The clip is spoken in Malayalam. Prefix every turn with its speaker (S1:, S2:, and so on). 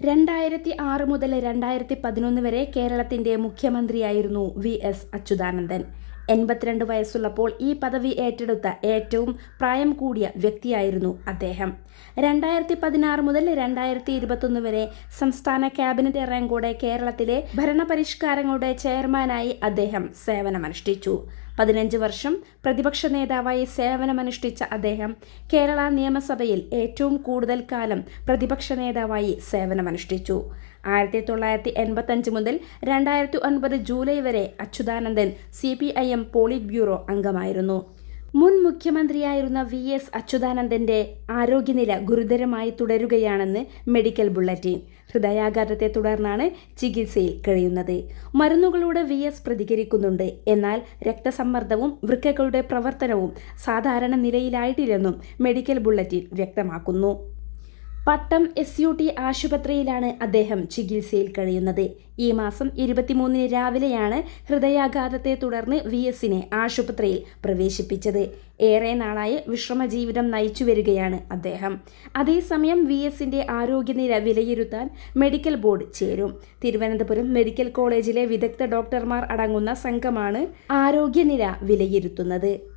S1: രണ്ടായിരത്തി ആറ് മുതൽ രണ്ടായിരത്തി പതിനൊന്ന് വരെ കേരളത്തിന്റെ മുഖ്യമന്ത്രിയായിരുന്നു വി എസ് അച്യുതാനന്ദൻ. എൺപത്തിരണ്ട് വയസ്സുള്ളപ്പോൾ ഈ പദവി ഏറ്റെടുത്ത ഏറ്റവും പ്രായം കൂടിയ വ്യക്തിയായിരുന്നു അദ്ദേഹം. രണ്ടായിരത്തി പതിനാറ് മുതൽ രണ്ടായിരത്തി ഇരുപത്തൊന്ന് വരെ സംസ്ഥാന ക്യാബിനറ്റ് റാങ്കോടെ കേരളത്തിലെ ഭരണപരിഷ്കാരങ്ങളുടെ ചെയർമാനായി അദ്ദേഹം സേവനമനുഷ്ഠിച്ചു. പതിനഞ്ച് വർഷം പ്രതിപക്ഷ നേതാവായി സേവനമനുഷ്ഠിച്ച അദ്ദേഹം കേരള നിയമസഭയിൽ ഏറ്റവും കൂടുതൽ കാലം പ്രതിപക്ഷ നേതാവായി സേവനമനുഷ്ഠിച്ചു. ആയിരത്തി തൊള്ളായിരത്തി എൺപത്തഞ്ച് മുതൽ രണ്ടായിരത്തി ഒൻപത് ജൂലൈ വരെ Achuthanandan C P I M politburo അംഗമായിരുന്നു. മുൻ മുഖ്യമന്ത്രിയായിരുന്ന വി എസ് അച്യുതാനന്ദന്റെ ആരോഗ്യനില ഗുരുതരമായി തുടരുകയാണെന്ന് മെഡിക്കൽ ബുള്ളറ്റിൻ. ഹൃദയാഘാതത്തെ തുടർന്നാണ് ചികിത്സയിൽ കഴിയുന്നത്. മരുന്നുകളോട് വി എസ് പ്രതികരിക്കുന്നുണ്ട്. എന്നാൽ രക്തസമ്മർദ്ദവും വൃക്കകളുടെ പ്രവർത്തനവും സാധാരണ നിലയിലായിട്ടില്ലെന്നും മെഡിക്കൽ ബുള്ളറ്റിൻ വ്യക്തമാക്കുന്നു. പട്ടം എസ് യു ടി ആശുപത്രിയിലാണ് അദ്ദേഹം ചികിത്സയിൽ കഴിയുന്നത്. ഈ മാസം ഇരുപത്തിമൂന്നിന് രാവിലെയാണ് ഹൃദയാഘാതത്തെ തുടർന്ന് വി എസിനെ ആശുപത്രിയിൽ പ്രവേശിപ്പിച്ചത്. ഏറെ നാളായി വിശ്രമ ജീവിതം നയിച്ചു വരികയാണ് അദ്ദേഹം. അതേസമയം വി എസിന്റെ ആരോഗ്യനില വിലയിരുത്താൻ മെഡിക്കൽ ബോർഡ് ചേരും. തിരുവനന്തപുരം മെഡിക്കൽ കോളേജിലെ വിദഗ്ധ ഡോക്ടർമാർ അടങ്ങുന്ന സംഘമാണ് ആരോഗ്യനില വിലയിരുത്തുന്നത്.